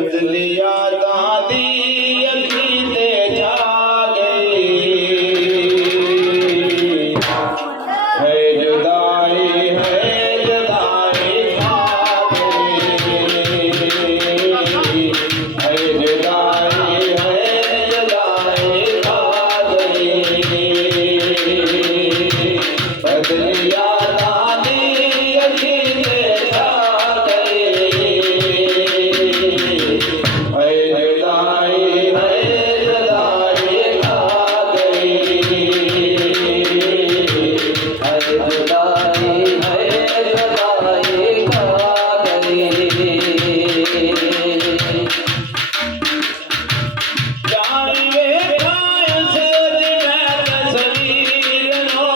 बदलिया दादी अखीते जा गई है जुदाई खा गई है जुदाई खा गई बदलिया दादी अखीते जा गई है जुदाई खा गई है जुदाई खा गई जानिए कायस दिल तस्वीर नो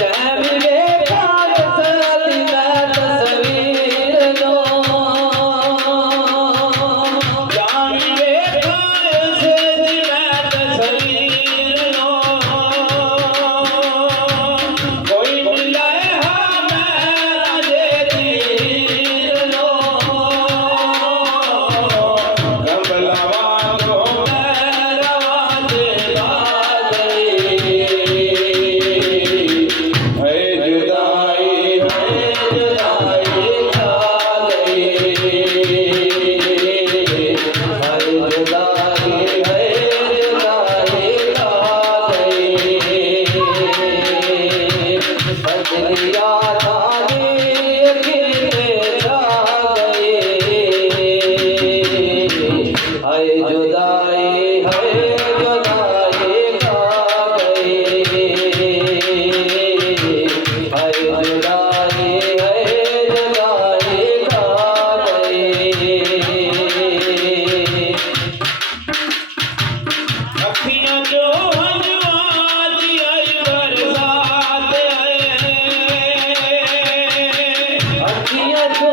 जानिए कायस दिल तस्वीर नो जानिए कायस दिल तस्वीर नो कोई मिले हाँ मेरा जे तीर नो कमलवा को मेरा वादे ला गई है जुदाई खा गई है जुदाई खा गई बदलिया दादी अखीते जा गई है जुदाई खा गई है जुदाई खा गई अखियां जो हंजवाली आई बरसात है अखियां जो